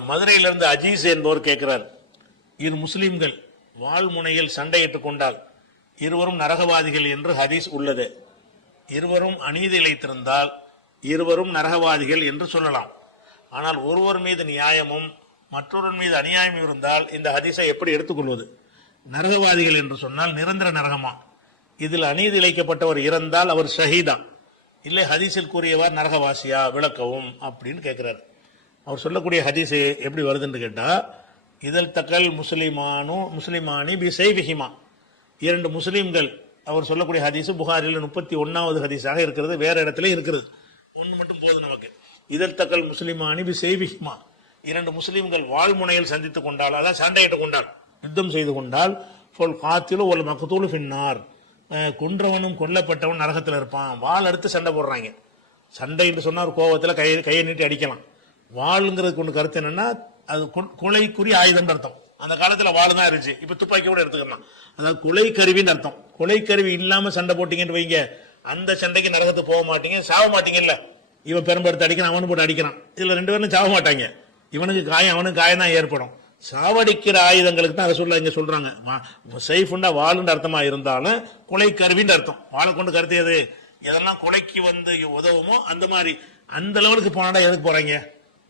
மதுரையிலிருந்து அஜீஸ் என்பவர் கேட்கிறார். இரு முஸ்லிம்கள் வாழ்முனையில் சண்டையிட்டுக் கொண்டால் இருவரும் நரகவாதிகள் என்று ஹதீஸ் உள்ளது. இருவரும் அநீதி இழைத்திருந்தால் இருவரும் நரகவாதிகள் என்று சொல்லலாம். ஆனால் ஒருவர் மீது நியாயமும் மற்றொருவர் மீது அநியாயமும் இருந்தால் இந்த ஹதீஸை எப்படி எடுத்துக்கொள்வது? நரகவாதிகள் என்று சொன்னால் நிரந்தர நரகமா? இதில் அநீதி இழைக்கப்பட்டவர் இறந்தால் அவர் ஷஹீதா. இல்லை ஹதீஸில் கூறியவர் நரகவாசியா? விளக்கவும் அப்படின்னு கேட்கிறார். அவர் சொல்லக்கூடிய ஹதீஸ் எப்படி வருதுன்னு கேட்டால் இதழ் தக்கல் முஸ்லிமானும் முஸ்லிமானி பி செய்விஹிமா இரண்டு முஸ்லீம்கள் அவர் சொல்லக்கூடிய ஹதீஸ் புகாரில் முப்பத்தி ஒன்றாவது ஹதீஸாக இருக்கிறது வேறு இடத்துல இருக்கிறது. ஒன்று மட்டும் போதும் நமக்கு. இதழ் தக்கல் முஸ்லிமானி பி செய்விஹிமா இரண்டு முஸ்லீம்கள் வாழ்முனையில் சந்தித்துக் கொண்டால் அதாவது சண்டையிட்டுக் கொண்டால் யுத்தம் செய்து கொண்டால் ஃபோல் காத்திலும் ஒரு மகத்தூளு பின்னார் குன்றவனும் கொன்றவனும் கொல்லப்பட்டவன் நரகத்தில் இருப்பான். வாள் அடுத்து சண்டை போடுறாங்க. சண்டை என்று சொன்னா ஒரு கோவத்தில் கையை கையை நீட்டி அடிக்கலாம். வாளுங்கிறதுக்கு ஒன்று கருத்து என்னன்னா அது கொலைக்குரிய ஆயுதம்னு அர்த்தம். அந்த காலத்தில் வாள் தான் இருந்துச்சு. இப்போ துப்பாக்கி கூட எடுத்துக்கலாம் அதாவது கொலை கருவின்னு அர்த்தம். கொலை கருவி இல்லாமல் சண்டை போட்டீங்கன்னு வைங்க. அந்த சண்டைக்கு நரகத்துக்கு போக மாட்டீங்க சாவ மாட்டீங்கல்ல. இவன் பெரும்படுத்து அடிக்கிறான் அவனு போட்டு அடிக்கிறான். இதில் ரெண்டு பேரும் சாவ மாட்டாங்க. இவனுக்கு காயம் அவனுக்கு காயம் தான் ஏற்படும். சாவடிக்கிற ஆயுதங்களுக்கு தான் அதை சொல்ல இங்க சொல்றாங்க. சைஃபுண்டா வாளுன்ற அர்த்தமா இருந்தாலும் கொலை கருவின்னு அர்த்தம். வாழை கொண்டு கருத்து எது? எதெல்லாம் கொலைக்கு வந்து உதவுமோ அந்த மாதிரி. அந்த லெவலுக்கு போனாடா எதுக்கு போறீங்க?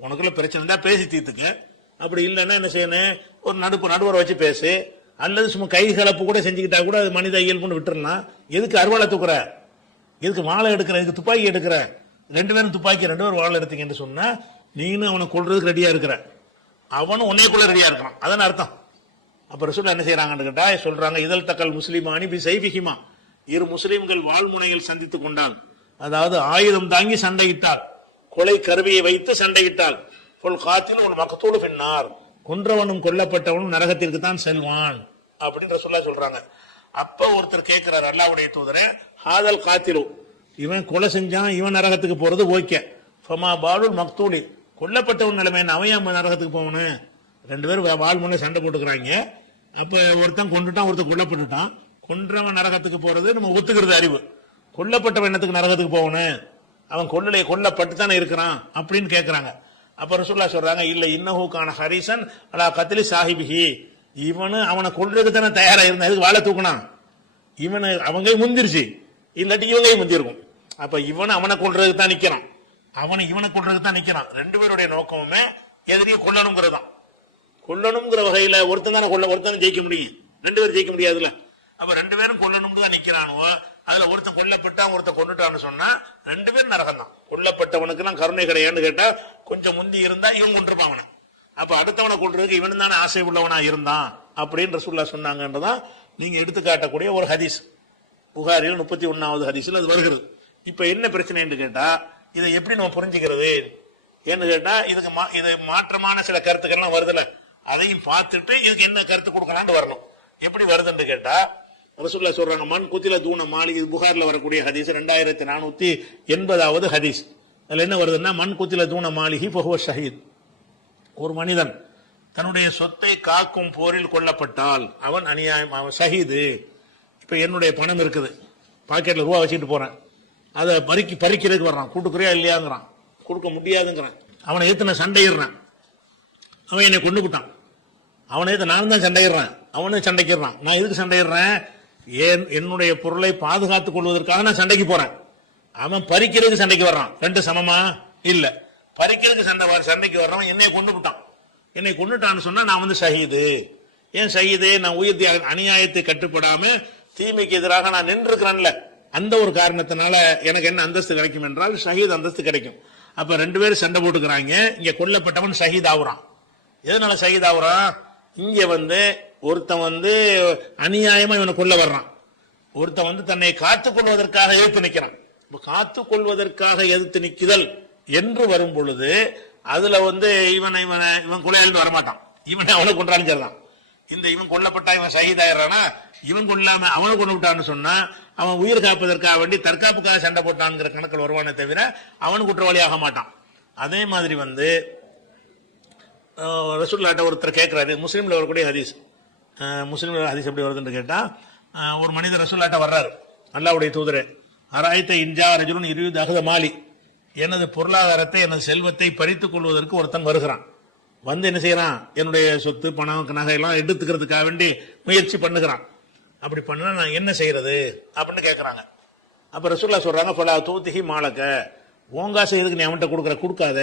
உனக்குள்ள பிரச்சனை இருந்தா பேசி தீர்த்துக்க. அப்படி இல்லைன்னா என்ன செய்யணும்? ஒரு நடுப்பு நடுவரை வச்சு பேசு. அல்லது சும்மா கை கலப்பு கூட செஞ்சுக்கிட்டா கூட அது மனித இயல்புன்னு விட்டுறலாம். எதுக்கு அருவாளை தூக்குற? எதுக்கு வாழை எடுக்கிற? எதுக்கு துப்பாக்கி எடுக்கிற? ரெண்டு பேரும் துப்பாக்கி ரெண்டு பேரும் வாழை எடுத்தீங்கன்னு சொன்னா நீனும் அவனை கொள்றதுக்கு ரெடியா இருக்கிற. அவனும் உன்னைக்குள்ள ரெடியா இருக்கிறான். அதான் அர்த்தம். அப்ப ரசூல் என்ன செய்யறாங்கன்னு கேட்டா சொல்றாங்க இதழ் தக்கல் முஸ்லிமானி பி சைஃபிஹிமா. இரு முஸ்லீம்கள் வாழ்முனையில் சந்தித்துக் கொண்டான். அதாவது ஆயுதம் தாங்கி சண்டையிட்டார். கொலை கருவியை வைத்து சண்டையிட்டால் சொல் காத்தில் ஒரு மக்கத்தோடு பின்னார். கொன்றவனும் கொல்லப்பட்டவனும் நரகத்திற்கு தான் செல்வான். அப்படின்னு ரசூல்லா சொல்றாங்க. அப்ப ஒருத்தர் கேட்கிறார் அல்லாவுடைய தூதரே ஹாதல் காத்திலு. இவன் கொலை செஞ்சான் இவன் நரகத்துக்கு போறது ஓகே ஃபமா பாலுல் மக்தூலி. கொல்லப்பட்டவன் நிலைமை அவன் ஏன் நரகத்துக்கு போகணும்? ரெண்டு பேரும் வா- வாள் முன்ன சண்டை போட்டுக்கிறாங்க. அப்ப ஒருத்தன் கொண்டுட்டான் ஒருத்தன் கொல்லப்பட்டுட்டான். கொன்றவன் நரகத்துக்கு போறது நம்ம ஒத்துக்கிறது அறிவு. கொல்லப்பட்டவன் என்னத்துக்கு நரகத்துக்கு போகணும்? அவன் கொள்ளலையை கொல்லப்பட்டு தானே இருக்கிறான் அப்படின்னு கேட்குறாங்க அப்ப ரசூல்லா சொல்றாங்க இல்ல இன்னஹூக்கான ஹரிசன் அலா கத்திலி சாஹிபிஹி. இவனு அவனை கொள்றதுக்கு தானே தயாரா இருந்தான் இதுக்கு வாழை தூக்குனான்? இவனு அவங்க முந்திருச்சு. இல்லாட்டி இவங்க முந்திருக்கும். அப்ப இவன் அவனை கொள்றதுக்கு தான் நிக்கிறான். அவனை இவனை கொள்றதுக்கு தான் நிக்கிறான். ரெண்டு பேருடைய நோக்கமுமே எதிரியை கொல்லணுங்கிறது தான் கொல்லணுங்கிற வகையில ஒருத்தன் தானே கொல்ல ஒருத்தன் ஜெயிக்க முடியும். ரெண்டு பேரும் ஜெயிக்க முடியாதுல்ல. அப்ப ரெண்டு பேரும் கொல்லணும்னு தான் நிக்கிறானுவோ அதுல ஒருத்தன் கொல்லப்பட்டான் ஒருத்தன் கொண்டுட்டான்னு சொன்னா ரெண்டு பேரும் நரகம் தான் கொல்லப்பட்டவனுக்கு எல்லாம் கருணை கிடையான்னு கேட்டா கொஞ்சம் முந்தி இருந்தா இவன் கொண்டிருப்பான் அவனை. அப்ப அடுத்தவனை கொள்றதுக்கு இவன் தானே ஆசை உள்ளவனா இருந்தான் அப்படின்னு ரசூல்லா சொன்னாங்கன்றதான் நீங்க எடுத்து காட்டக்கூடிய ஒரு ஹதீஸ். புகாரில் முப்பத்தி ஒன்னாவது ஹதீஸ்ல அது வருகிறது. இப்ப என்ன பிரச்சனைன்னு கேட்டா இதை எப்படி நம்ம புரிஞ்சுக்கிறது? ஏன்னு கேட்டா இதுக்கு மா- இது மாற்றமான சில கருத்துக்கள்லாம் வருதுல அதையும் பார்த்துட்டு இதுக்கு என்ன கருத்து கொடுக்கலான்னு வரணும். எப்படி வருதுன்னு கேட்டா ரசூல்லா சொல்றாங்க மண் குத்தில தூண மாளிகை புகார்ல வரக்கூடிய ஹதீஸ் ரெண்டாயிரத்தி நானூத்தி எண்பதாவது ஹதீஸ். அதுல என்ன வருதுன்னா மண் குத்தில தூண மாளிகை பகுவ ஷஹீத். ஒரு மனிதன் தன்னுடைய சொத்தை காக்கும் போரில் கொல்லப்பட்டால் அவன் அநியாயம் அவன் ஷஹீது. இப்ப என்னுடைய பணம் இருக்குது பாக்கெட்ல ரூபா வச்சுட்டு போறேன். அதை பறிக்கி பறிக்கிறதுக்கு வர்றான். கூட்டுக்குறையா இல்லையாங்கிறான். கொடுக்க முடியாதுங்கிறான். அவனை ஏத்து நான் சண்டையிடுறேன். அவன் என்னை கொண்டு விட்டான் அவனை ஏத்து நான் தான் சண்டையிடுறேன். அவனும் சண்டைக்கிடுறான் நான் எதுக்கு சண்டையிடுறேன்? ஏன் என்னுடைய பொருளை பாதுகாத்துக் கொள்வதற்காக நான் சண்டைக்கு போறேன். அவன் பறிக்கிறதுக்கு சண்டைக்கு வர்றான். ரெண்டு சமமா? இல்ல. பறிக்கிறதுக்கு சண்டை வர சண்டைக்கு வர்றவன் என்னை கொண்டு விட்டான். என்னை கொண்டுட்டான்னு சொன்னா நான் வந்து ஷஹீது. ஏன் சகிது நான் உயிர் தியாக அநியாயத்தை கட்டுப்படாம தீமைக்கு எதிராக நான் நின்றுக்கிறேன்ல அந்த ஒரு காரணத்தினால எனக்கு என்ன அந்தஸ்து கிடைக்கும் என்றால் ஷஹீத் அந்தஸ்து கிடைக்கும். அப்ப ரெண்டு பேரும் சண்டை போட்டுக்கிறாங்க. இங்க கொல்லப்பட்டவன் ஷஹீத் ஆகுறான். எதனால ஷஹீத் ஆகுறான்? இங்க வந்து ஒருத்தன் வந்து அநியாயமா இவனை கொல்ல வர்றான். ஒருத்தன் வந்து தன்னை காத்துக் கொள்வதற்காக எதிர்த்து நிற்கிறான் காத்துக் கொள்வதற்காக எதிர்த்து நிற்குதல் என்று வரும் பொழுது அதுல வந்து இவனை இவனை இவன் கொலையாளிட்டு வரமாட்டான். இவனை அவனை கொண்டாலும் சரிதான். இந்த இவன் கொல்லப்பட்டா இவன் சகிதாயிடுறானா? இவன் கொல்லாம அவனை கொண்டு விட்டான்னு சொன்னா அவன் உயிர் காப்பதற்காக வேண்டி தற்காப்புக்காக சண்டை போட்டான்ங்கிற கணக்கில் வருவானே தவிர அவன் குற்றவாளி ஆக மாட்டான். அதே மாதிரி வந்து ரசூல்லாட்ட ஒருத்தர் கேட்கிறாரு முஸ்லீம்ல வரக்கூடிய ஹதீஸ். முஸ்லீம்ல ஹதீஸ் எப்படி வருதுன்னு கேட்டா ஒரு மனிதர் ரசூல்லாட்ட வர்றாரு. அல்லாவுடைய தூதர் அராயத்தை இன்ஜா ரஜுலன் இருபது அகத மாலி. எனது பொருளாதாரத்தை எனது செல்வத்தை பறித்துக் கொள்வதற்கு ஒருத்தன் வருகிறான். வந்து என்ன செய்யறான்? என்னுடைய சொத்து பணம் நகையெல்லாம் எடுத்துக்கிறதுக்காக வேண்டி முயற்சி பண்ணுகிறான். அப்படி பண்ணா நான் என்ன செய்யறது? அப்படின்னு கேட்கறாங்க அப்ப ரசூல்லா சொல்றாங்க பல தூத்திகி மாலக்க ஓங்காசை எதுக்கு நீ அவன்கிட்ட கொடுக்குற? கொடுக்காத.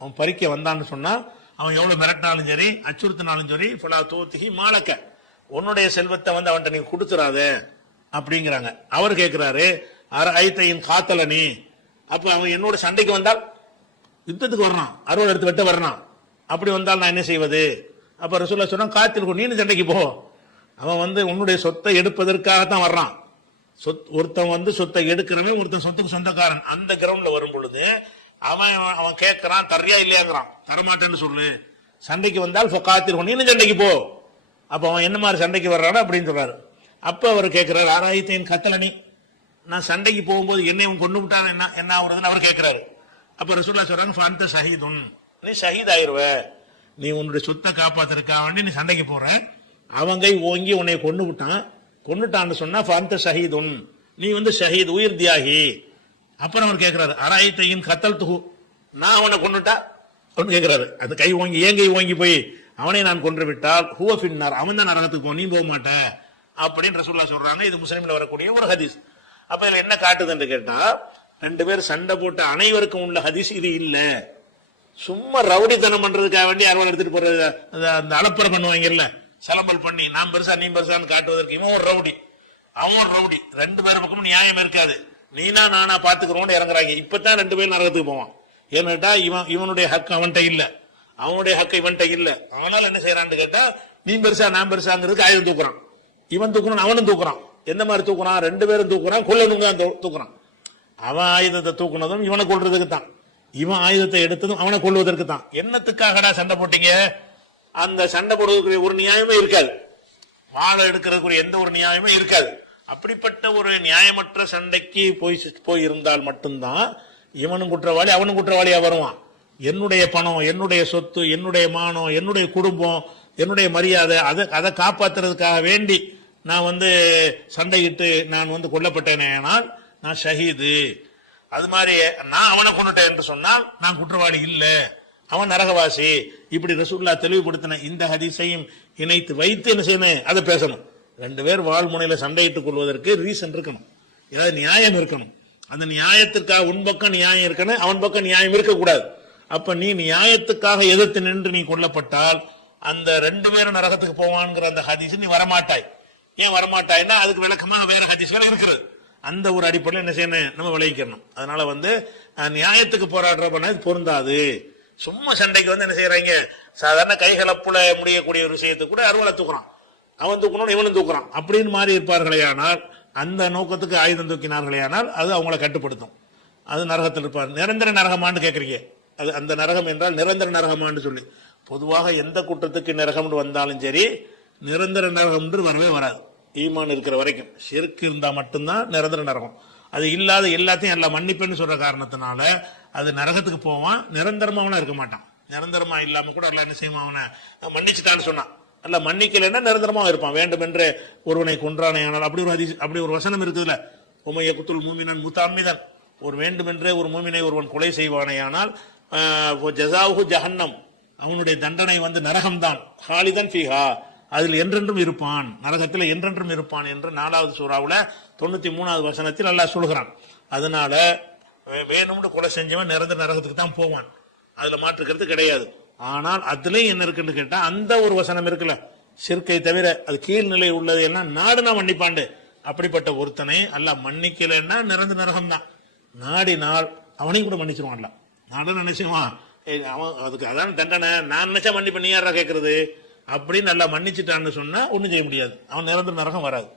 அவன் பறிக்க வந்தான்னு சொன்னா அவன் எவ்வளவு மிரட்டினாலும் சரி அச்சுறுத்தினாலும் சரி பலா தூத்திகி மாலக்க உன்னுடைய செல்வத்தை வந்து அவன்கிட்ட நீ கொடுத்துறாத அப்படிங்கிறாங்க. அவர் கேட்கிறாரு அர ஐத்தையின் காத்தல நீ? அப்ப அவன் என்னோட சண்டைக்கு வந்தால் யுத்தத்துக்கு வர்றான் அறுவடை எடுத்து வெட்ட வர்றான். அப்படி வந்தால் நான் என்ன செய்வது? அப்ப ரசூல்லா சொன்னா காத்தில் நீனு சண்டைக்கு போ. அவன் வந்து உன்னுடைய சொத்தை எடுப்பதற்காகத்தான் வர்றான். சொத் ஒருத்தன் வந்து சொத்தை எடுக்கிறவன் ஒருத்தன் சொத்துக்கு சொந்தக்காரன். அந்த கிரவுண்ட்ல வரும் பொழுது அவன் அவன் கேட்கறான் தரியா இல்லையாங்கிறான். தரமாட்டேன்னு சொல்லு. சண்டைக்கு வந்தால் காத்திருக்கும் நீனு சண்டைக்கு போ. அப்போ அவன் என்ன மாதிரி சண்டைக்கு வர்றானோ அப்படின்னு சொல்றாரு. அப்போ அவர் கேட்கிறாரு ஆராயத்தையும் கத்தலனி நான் சண்டைக்கு போகும்போது என்னை இவன் கொண்டு விட்டான் என்ன என்ன ஆகுறதுன்னு அவர் கேட்கிறாரு அப்ப ரசூல்லா சொல்றாங்க ஃபந்த ஷஹீதுன். நீ ஷஹீத் ஆயிருவ நீ உன்னுடைய சொத்தை காப்பாத்துறதுக்காக வேண்டி நீ சண்டைக்கு போற. அவன் கை ஓங்கி உன்னை கொண்டு விட்டான். கொண்டுட்டான்னு சொன்னா ஃபந்த ஷஹீதுன். நீ வந்து ஷஹீத் உயிர் தியாகி. அப்புறம் அவர் கேட்கிறாரு அராயத்தையின் கத்தல் துகு நான் அவனை கொண்டுட்டா? அப்படின்னு கேட்கிறாரு அந்த கை ஓங்கி ஏன் கை ஓங்கி போய் அவனை நான் கொன்று விட்டால் ஹுவ பின்னார் அவன் தான் நரகத்துக்கு நீ போக மாட்ட அப்படின்னு ரசூல்லா சொல்றாங்க. இது முஸ்லீம்ல வரக்கூடிய ஒரு ஹதீஸ். அப்ப இதுல என்ன காட்டுதுன்னு கேட்டா ரெண்டு பேர் சண்டை போட்ட அனைவருக்கும் உள்ள ஹதீஸ் இது இல்ல. சும்மா ரவுடித்தனம் பண்றதுக்காக வேண்டி யாரும் எடுத்துட்டு போறது அந்த- அந்த அலப்பறை பண்ணுவாங்கல்ல சலம்பல் பண்ணி நான் பெருசா நீ பெருசான்னு காட்டுவதற்கு இவன் ஒரு ரவுடி அவன் ஒரு ரவுடி ரெண்டு பேர் பக்கமும் நியாயம் இருக்காது. நீனா நானா பாத்துக்கிறோம்னு இறங்குறாங்க. இப்பதான் ரெண்டு பேரும் நரகத்துக்கு போவான். ஏன்னுட்டா இவன் இவனுடைய ஹக்கு அவன்கிட்ட இல்லை. அவனுடைய ஹக்கு இவன்கிட்ட இல்ல. அவனால என்ன செய்யறான்னு கேட்டா நீ பெருசா நான் பெருசாங்கிறதுக்கு ஆயுதம் தூக்குறான். இவன் தூக்குறான் அவனும் தூக்குறான். எந்த மாதிரி தூக்குறான்? ரெண்டு பேரும் தூக்குறான் கொல்லணுங்க தான் தூக்குறான். அவன் ஆயுதத்தை தூக்குனதும் இவனை கொள்றதுக்கு தான். இவன் ஆயுதத்தை எடுத்ததும் அவனை கொள்வதற்கு தான். என்னத்துக்காகடா சண்டை போட்டீங்க? அந்த சண்டை போடுவதற்குரிய ஒரு நியாயமே இருக்காது. வாழை எடுக்கிறதுக்குரிய எந்த ஒரு நியாயமும் இருக்காது. அப்படிப்பட்ட ஒரு நியாயமற்ற சண்டைக்கு போய் போய் இருந்தால் மட்டும்தான் இவனும் குற்றவாளி அவனும் குற்றவாளியா வருவான். என்னுடைய பணம் என்னுடைய சொத்து என்னுடைய மானம் என்னுடைய குடும்பம் என்னுடைய மரியாதை அதை அதை காப்பாத்துறதுக்காக வேண்டி நான் வந்து சண்டையிட்டு நான் வந்து கொல்லப்பட்டேனே ஆனால் நான் ஷஹீது. அது மாதிரி நான் அவனை கொண்டுட்டேன் என்று சொன்னால் நான் குற்றவாளி இல்லை. அவன் நரகவாசி. இப்படி ரசூல்லா தெளிவுபடுத்தின இந்த ஹதீஸையும் இணைத்து வைத்து என்ன செய்யணும்? அதை பேசணும். ரெண்டு பேர் வாழ்முனையில சண்டையிட்டுக் கொள்வதற்கு ரீசன் இருக்கணும். ஏதாவது நியாயம் இருக்கணும். அந்த நியாயத்திற்காக உன் பக்கம் நியாயம் இருக்கணும் அவன் பக்கம் நியாயம் இருக்கக்கூடாது. அப்ப நீ நியாயத்துக்காக எதிர்த்து நின்று நீ கொல்லப்பட்டால் அந்த ரெண்டு பேரும் நரகத்துக்கு போவான்ங்கிற அந்த ஹதீஸ் நீ வரமாட்டாய். ஏன் வரமாட்டாய்னா அதுக்கு விளக்கமாக வேற ஹதீஸ்கள் இருக்கிறது அந்த ஒரு அடிப்படையில் என்ன செய்யணும்? நம்ம விளைவிக்கணும் அதனால வந்து நியாயத்துக்கு போராடுறப்ப இது பொருந்தாது. சும்மா சண்டைக்கு வந்து என்ன செய்யறாங்க? சாதாரண கைகலப்புல முடியக்கூடிய ஒரு விஷயத்தை கூட அறுவலை தூக்குறான். அவன் தூக்கணும் இவனும் தூக்குறான். அப்படின்னு மாறி இருப்பார்களே ஆனால் அந்த நோக்கத்துக்கு ஆயுதம் தூக்கினார்களே ஆனால் அது அவங்கள கட்டுப்படுத்தும். அது நரகத்தில் இருப்பார். நிரந்தர நரகமான்னு கேட்குறீங்க அது அந்த நரகம் என்றால் நிரந்தர நரகமான்னு சொல்லி. பொதுவாக எந்த குற்றத்துக்கு நரகம்னு வந்தாலும் சரி நிரந்தர நரகம்ன்று வரவே வராது. ஈமான் இருக்கிற வரைக்கும். செருக்கு இருந்தால் மட்டும்தான் நிரந்தர நரகம். அது இல்லாத எல்லாத்தையும் எல்லாம் மன்னிப்புன்னு சொல்கிற காரணத்தினால அது நரகத்துக்கு போவான் நிரந்தரமாகனா இருக்க மாட்டான். நிரந்தரமாக இல்லாமல் கூட எல்லாம் என்ன செய்வான்? அவனை மன்னிச்சுட்டான்னு சொன்னான். அல்ல மன்னிக்கலைன்னா நிரந்தரமாக இருப்பான். வேண்டும் என்று ஒருவனை கொன்றானே ஆனால் அப்படி ஒரு அதி அப்படி ஒரு வசனம் இருக்குதுல்ல. உமைய குத்துல் மூமினன் மூத்தாமிதன் ஒரு வேண்டுமென்றே ஒரு மூமினை ஒருவன் கொலை செய்வானேயானால் ஜசாவுகு ஜஹன்னம். அவனுடைய தண்டனை வந்து நரகம்தான். ஹாலிதன் ஃபீஹா. அதில் என்றென்றும் இருப்பான். நரகத்தில் என்றென்றும் இருப்பான் என்று நாலாவது சூறாவில் தொண்ணூற்றி மூணாவது வசனத்தில் நல்லா சொல்கிறான். அதனால வே- வேணும்னு கொலை செஞ்சவன் நிறந்த நரகத்துக்கு தான் போவான். அதில் மாற்றுக்கிறது கிடையாது. ஆனால் அதுலேயும் என்ன இருக்குன்னு கேட்டால் அந்த ஒரு வசனம் இருக்குல்ல. சிற்கை தவிர அது கீழ்நிலை உள்ளது எல்லாம் நாடுனா மன்னிப்பாண்டு. அப்படிப்பட்ட ஒருத்தனை அல்ல மன்னிக்கலைன்னா நிறந்த நரகம் தான் நாடினால் அவனையும் கூட மன்னிச்சிருவான்ல நாடு நினைச்சுவான் அவன் அதுக்கு அதான் தண்டனை. நான் நினைச்சா மன்னிப்பு நீ யாரா கேட்கறது அப்படின்னு நல்லா மன்னிச்சுட்டான்னு சொன்னா ஒன்றும் செய்ய முடியாது. அவன் நிரந்தர நரகம் வராது.